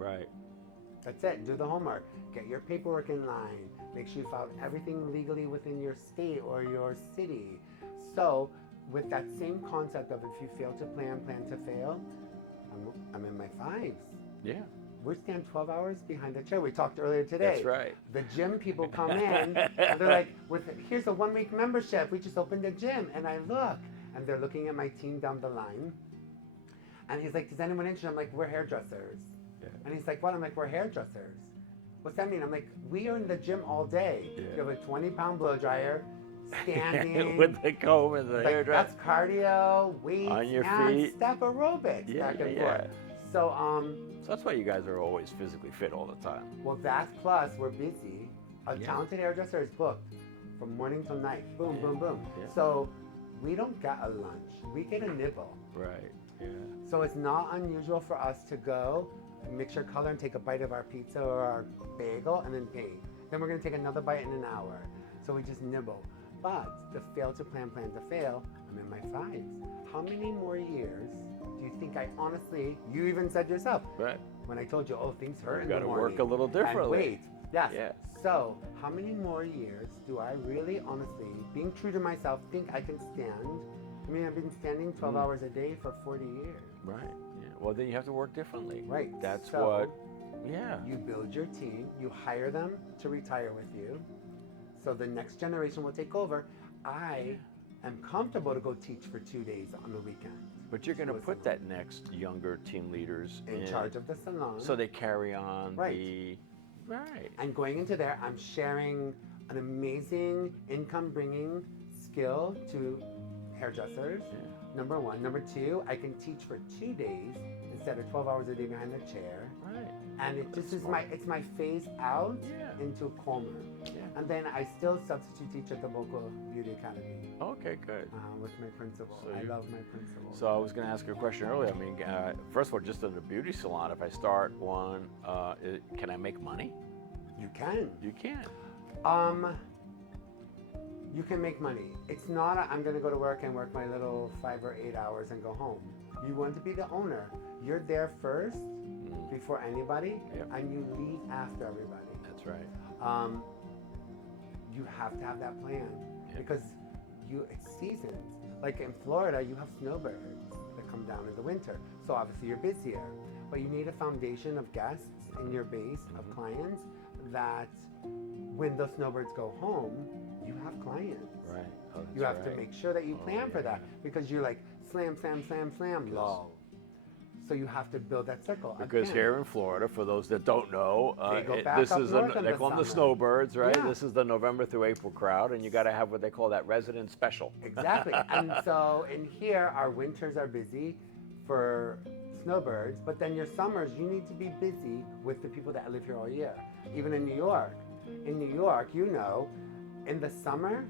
Right. That's it. Do the homework. Get your paperwork in line. Make sure you file everything legally within your state or your city. So, with that same concept of if you fail to plan, plan to fail, I'm in my fives. Yeah. We stand 12 hours behind the chair. We talked earlier today. That's right. The gym people come in and they're like, here's a 1 week membership. We just opened a gym. And I look and they're looking at my team down the line. And he's like, does anyone interested? I'm like, we're hairdressers. Yeah. And he's like, what? I'm like, we're hairdressers. What's that mean? I'm like, we are in the gym all day. Yeah. You have a 20-pound blow dryer, standing. With the comb and the hairdresser. That's cardio, weights, On your and feet. step aerobics back and forth. So, so that's why you guys are always physically fit all the time. well, that's plus we're busy. A talented hairdresser is booked from morning till night. Boom, boom, boom. Yeah. So we don't get a lunch. We get a nibble. Right. Yeah. So it's not unusual for us to go, mix your color and take a bite of our pizza or our bagel and then pay. Then we're gonna take another bite in an hour. So we just nibble. But the fail to plan, plan to fail, I'm in my fives. How many more years do you think I honestly, you even said yourself, Right. when I told you, oh, things hurt You in the gotta morning. work a little differently. And wait, yes. Yeah. So how many more years do I really honestly, being true to myself, think I can stand? I mean, I've been standing 12 hours a day for 40 years. Right. Yeah. Well, then you have to work differently. Right. That's So, what. Yeah. You build your team, you hire them to retire with you. So the next generation will take over. I am comfortable to go teach for 2 days on the weekend. But you're going to put that next younger team leaders in charge of the salon. so they carry on Right. the. Right. And going into there, I'm sharing an amazing income-bringing skill to hairdressers. Yeah. Number one. Number two, I can teach for 2 days instead of 12 hours a day behind the chair. Right. And it just is my phase out Yeah. into calmer. Yeah. And then I still substitute teach at the local beauty academy Okay, good. with my principal. So I you- love my principal. So I was going to ask you a question earlier. I mean, first of all, just in a beauty salon, if I start one, can I make money? you can. You can. You can make money. It's not I'm gonna go to work and work my little 5 or 8 hours and go home. You want to be the owner. You're there first before anybody, Yep. and you leave after everybody. That's right. You have to have that plan Yep. because it's seasons. Like in Florida, you have snowbirds that come down in the winter. So obviously you're busier, but you need a foundation of guests in your base of clients that when those snowbirds go home, you have clients. Right. Oh, that's You have to right. make sure that you plan for yeah. that because you're like slam, slam, slam, slam, lull. So you have to build that circle. Because Again, here in Florida, for those that don't know, They go back this up is north in they the call them the summer. snowbirds, right? Yeah. This is the November through April crowd, and you got to have what they call that resident special. Exactly. And so in here, our winters are busy for snowbirds, but then your summers, you need to be busy with the people that live here all year. Even in New York. In New York, in the summer,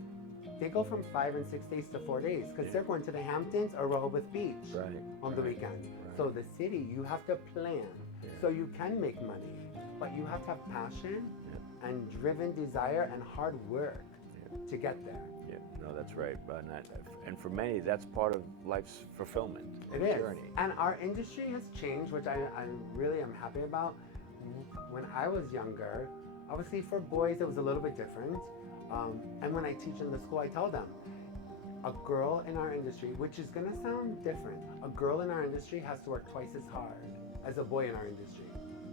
they go from 5 and 6 days to 4 days because they're going to the Hamptons or Rehoboth Beach Right. on the weekend. So the city, you have to plan so you can make money, but you have to have passion and driven desire and hard work to get there. Yeah, no, that's right. And for many, that's part of life's fulfillment. It is. Journey. And our industry has changed, which I really am happy about. When I was younger, obviously for boys it was a little bit different. And when I teach in the school, I tell them, a girl in our industry, which is gonna sound different, a girl in our industry has to work twice as hard as a boy in our industry.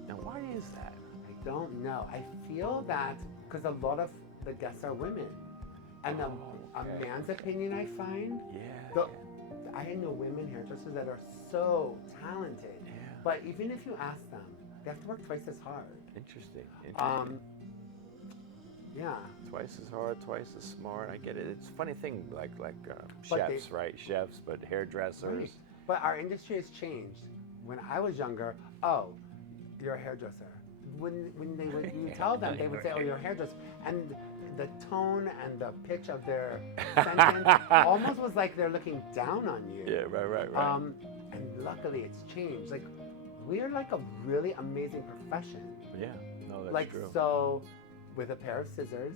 Now, why is that? I don't know. I feel that because a lot of the guests are women. And a man's opinion, I find, I know women hairdressers that are so talented. Yeah. But even if you ask them, they have to work twice as hard. Interesting. Yeah. Twice as hard, twice as smart. I get it. It's a funny thing, like But chefs, right? Chefs, but hairdressers. Right. But our industry has changed. When I was younger, oh, you're a hairdresser. When you tell them, they would say, oh, you're a hairdresser. And the tone and the pitch of their sentence almost was like they're looking down on you. Yeah, right. And luckily it's changed. Like, we're like a really amazing profession. Yeah, no, that's like, true. so with a pair of scissors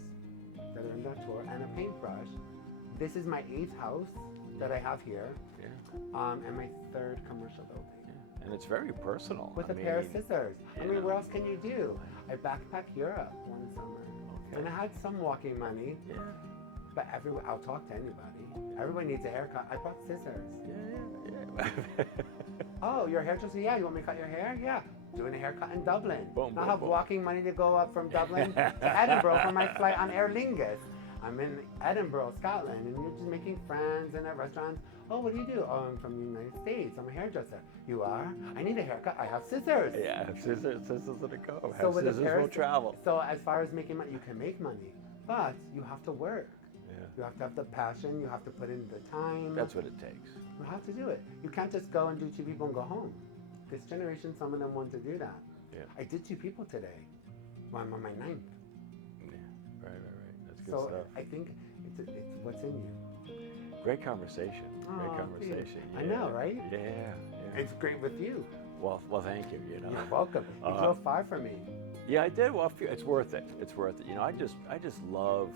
that are in that drawer and a paintbrush, this is my 8th house that I have here, Yeah. and my 3rd commercial building. and it's very personal. With I a pair of mean, scissors. I you mean, know. what else can you do? I backpacked Europe one summer. Okay. And I had some walking money, Yeah, but I'll talk to anybody. Everybody needs a haircut. I brought scissors. yeah. Oh, you're a hairdresser? Yeah, you want me to cut your hair? Yeah. Doing a haircut in Dublin. Boom, I boom, have boom. walking money to go up from Dublin to Edinburgh for my flight on Aer Lingus. I'm in Edinburgh, Scotland, and you're just making friends and at restaurants. Oh, what do you do? Oh, I'm from the United States. I'm a hairdresser. You are? I need a haircut. I have scissors. Yeah, scissors to the go. So with a Scissors pair will of travel. So as far as making money, you can make money, but you have to work. Yeah, You have to have the passion. You have to put in the time. that's what it takes. You have to do it. You can't just go and do 2 people and go home. This generation, some of them want to do that. Yeah. I did 2 people today. Well, I'm on my 9th. Yeah, right. That's good So stuff. I think it's what's in you. Great conversation. Great Aw, conversation. I know, right? Yeah. It's great with you. Well, thank you. You know. You're welcome. You drove far from me. Yeah, I did. Well, it's worth it. It's worth it. You know, I just love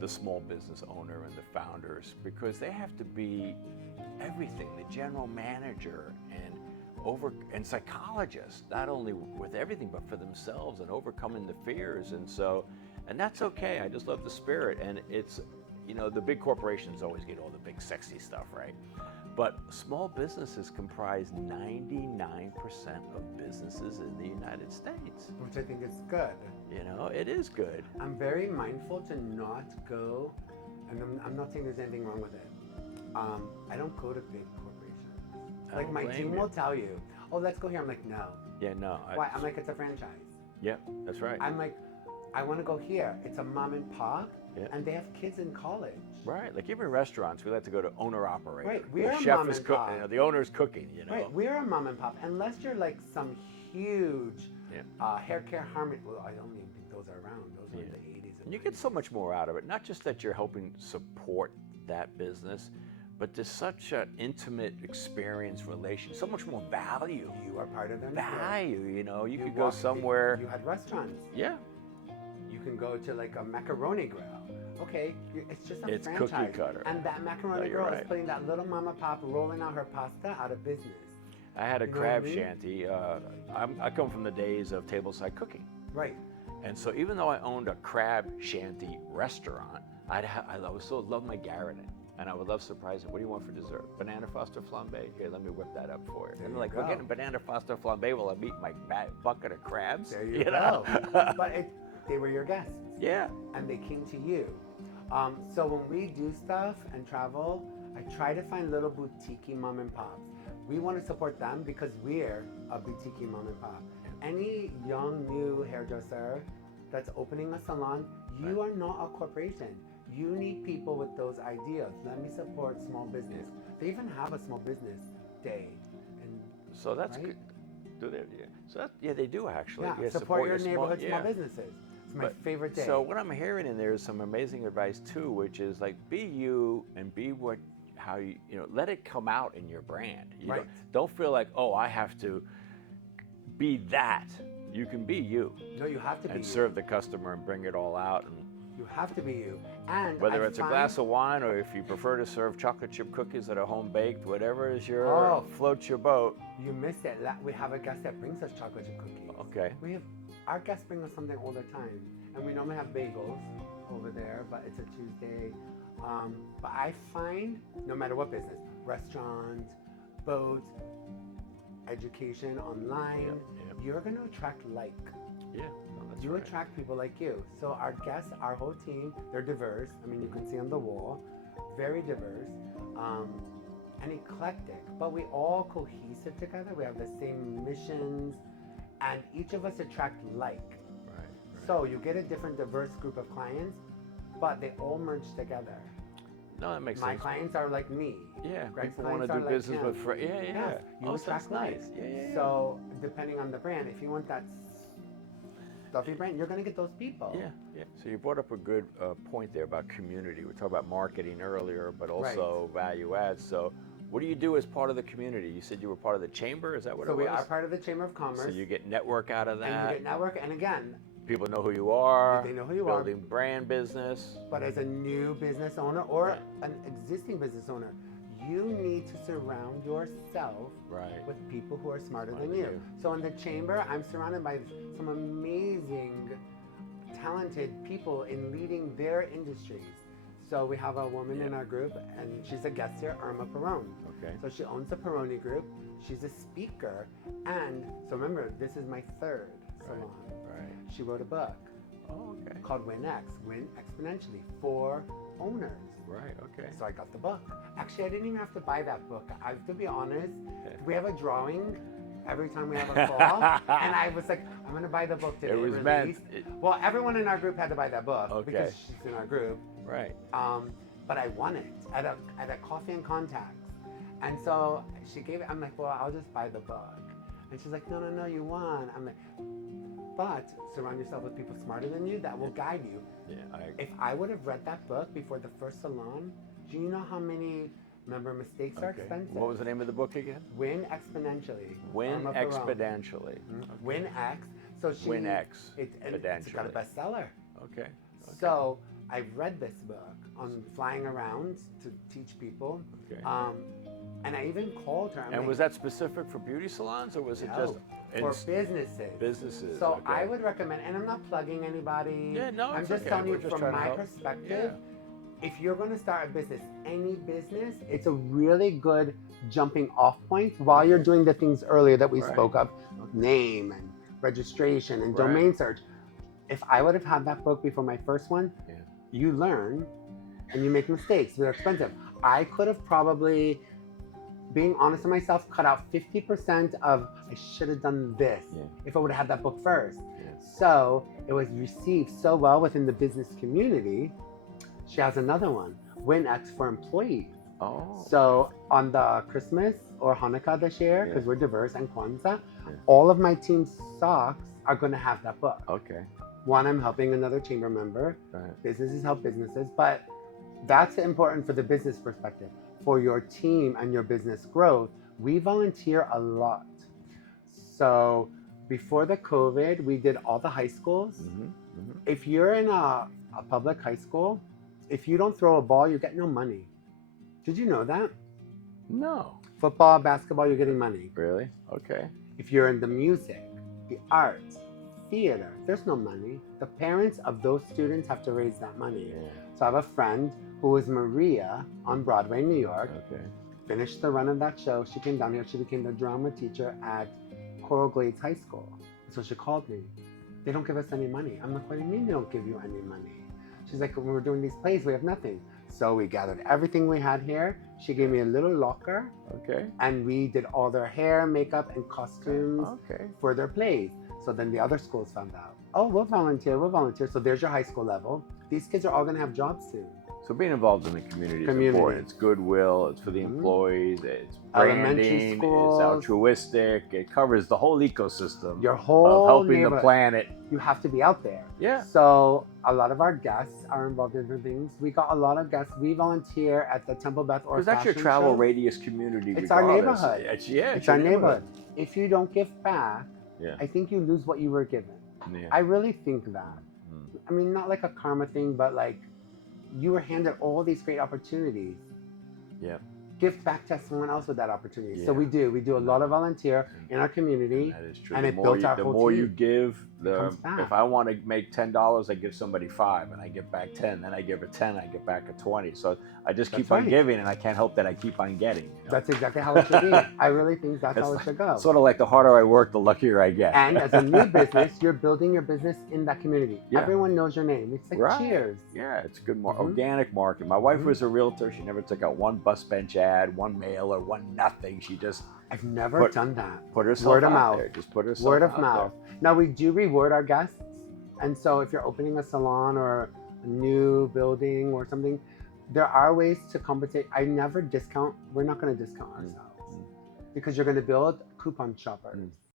the small business owner and the founders because they have to be everything, the general manager and psychologist, not only with everything but for themselves and overcoming the fears. And that's okay. I just love the spirit. And it's, you know, the big corporations always get all the big sexy stuff, right? But small businesses comprise 99% of businesses in the United States. Which I think is good. You know, it is good. I'm very mindful to not go, and I'm not saying there's anything wrong with it. I don't go to big corporations. I Like don't my blame team you. will tell you, oh, let's go here. I'm like, no. Yeah, no. Why? I'm like, it's a franchise. Yeah, that's right. I'm like, I want to go here. It's a mom and pop, Yeah. and they have kids in college. Right, like even restaurants, we like to go to owner-operator. Right, The we're a chef mom is and cooking, pop. you know, the owner's cooking, you know. Right, we're a mom and pop. Unless you're like some huge hair care harmony. Well, I don't even think those are around. Those were in the 80s. And you get so much more out of it. Not just that you're helping support that business, but there's such an intimate experience, relation, so much more value. You are part of them. Value, you know. You could walk- go somewhere. You had restaurants. Yeah. You can go to like a macaroni grill. Okay, it's just a It's franchise. cookie cutter. And that macaroni you're girl right. is putting that little mama pop rolling out her pasta out of business. I had a You know what I crab mean? shanty. I come from the days of tableside cooking. Right. And so even though I owned a crab shanty restaurant, I was so love my Garretin. And I would love surprising. What do you want for dessert? Banana Foster flambe? Here, let me whip that up for you. There And you like, go. we're getting banana Foster flambe while I'm eating my bucket of crabs. There you know? go. But they were your guests. Yeah. And they came to you. So when we do stuff and travel, I try to find little boutique mom and pops. We want to support them because we're a boutique mom and pop. Any young, new hairdresser that's opening a salon, you are not a corporation. You need people with those ideas. Let me support small business. They even have a small business day. And So that's Right? good. Do they? Yeah. So they do actually. yeah, Yeah, support your small- neighborhood small yeah. businesses. It's my But- favorite day. So what I'm hearing in there is some amazing advice too, which is like be you and be how you let it come out in your brand. You Right. don't feel like, oh, I have to be that. You can be you No, you have to be and you. serve the customer and bring it all out. And You have to be you. And whether I it's a find- glass of wine or if you prefer to serve chocolate chip cookies that are home baked, whatever is your Oh. floats your boat. You missed it. We have a guest that brings us chocolate chip cookies. Okay. Our guests bring us something all the time, and we normally have bagels over there, but it's a Tuesday. But I find no matter what business, restaurant, boats, education, online, Yep. you're going to attract like. Yeah. No, that's You right. attract people like you. So our guests, our whole team, they're diverse. I mean, you can see on the wall, very diverse and eclectic. But we all cohesive together. We have the same missions, and each of us attract like. Right. So you get a different, diverse group of clients, but they all merge together. No, that makes My sense. clients are like me. Yeah, Greg's people want to clients do are like business him. with friends. Yeah, yeah. Yes, you Oh, so that's attract like. nice. Yeah. So depending on the brand, if you want that stuffy brand, you're going to get those people. Yeah. So you brought up a good point there about community. We talked about marketing earlier, but also value adds. So what do you do as part of the community? You said you were part of the chamber. Is that what So it we was? are part of the Chamber of Commerce. So you get network out of and you that. get network. And again, People know who you are. They know who you are. Building brand business. but as a new business owner or Right. an existing business owner, you need to surround yourself Right. with people who are smarter Smarter than than you. you. So in the chamber, I'm surrounded by some amazing, talented people in leading their industries. So we have a woman in our group, and she's a guest here, Irma Perron. Okay. So she owns the Peroni Group. She's a speaker, and so remember, this is my third salon. Right. She wrote a book Oh, okay. called Win Exponentially, for owners. Right. Okay. So I got the book. Actually, I didn't even have to buy that book. I have to be honest. We have a drawing every time we have a call, and I was like, I'm gonna buy the book today. It was meant. Well, everyone in our group had to buy that book Okay. because she's in our group. Right. But I won it at a coffee and contacts, and so she gave it. I'm like, well, I'll just buy the book, and she's like, no, you won. I'm like, but surround yourself with people smarter than you that will guide you. Yeah. If I would have read that book before the first salon, do you know how many? Remember, mistakes are expensive. What was the name of the book again? Win Exponentially. Win Irma Perron. Exponentially. Win X. So she. Win X. It's got a Exponentially. bestseller. Okay. So I've read this book on flying around to teach people. Okay. And I even called her. I'm And like, was that specific for beauty salons, or was it just for businesses? businesses? So okay. I would recommend, and I'm not plugging anybody. Yeah, no, I'm it's just okay. telling We're you just from trying to my help. perspective. If you're going to start a business, any business, it's a really good jumping off point while you're doing the things earlier that we spoke of, name and registration and domain search. If I would have had that book before my first one, you learn and you make mistakes. They're expensive. I could have probably, being honest with myself, cut out 50% of I should have done this if I would have had that book first. So it was received so well within the business community. She has another one, Win X for employees. Oh. So on the Christmas or Hanukkah this year, because we're diverse, and Kwanzaa, all of my team's socks are going to have that book. Okay. One, I'm helping another chamber member. Right. Businesses help businesses, but that's important for the business perspective. For your team and your business growth, we volunteer a lot. So before the COVID, we did all the high schools. If you're in a public high school, if you don't throw a ball, you get no money. Did you know that? No. Football, basketball, you're getting money. Really? Okay. If you're in the music, the arts, theater, there's no money. The parents of those students have to raise that money. So I have a friend who was Maria on Broadway in New York. Okay. Finished the run of that show. She came down here. She became the drama teacher at Coral Glades High School. So she called me. They don't give us any money. I'm like, what do you mean they don't give you any money? She's like, when we're doing these plays, we have nothing. So we gathered everything we had here. She gave me a little locker. Okay. And we did all their hair, makeup, and costumes for their plays. So then the other schools found out. Oh, we'll volunteer. So there's your high school level. These kids are all going to have jobs soon. So being involved in the community is important. It's goodwill. It's for the employees. It's branding. It's altruistic. It covers the whole ecosystem. Your whole of helping the planet. You have to be out there. Yeah. So a lot of our guests are involved in different things. We got a lot of guests. We volunteer at the Temple Beth or Because that's your travel radius community. It's our neighborhood. It's our neighborhood. If you don't give back, Yeah. I think you lose what you were given. Yeah. I really think that. I mean, not like a karma thing, but like you were handed all these great opportunities. Yeah. Give back to someone else with that opportunity. Yeah. So we do. We do a lot of volunteer in our community. And that is true. And The it more built you, our the whole more team. you give, comes back. if I want to make $10, I give somebody $5, and I give back 10. Then I give a 10, I get back a 20. So I just keep on giving, and I can't help that I keep on getting. You know? That's exactly how it should be. I really think that's how it should go. Sort of like the harder I work, the luckier I get. And as a new business, you're building your business in that community. Yeah. Everyone knows your name. It's like cheers. Yeah, it's good organic market. My wife was a realtor. She never took out one bus bench ad, one mail, or one nothing. She just I've never done that. Put herself Word of out mouth. there. Just put herself Word of out mouth. there. Now we do reward our guests, and so if you're opening a salon or a new building or something, there are ways to compensate. I never discount. We're not going to discount ourselves because you're going to build coupon shoppers.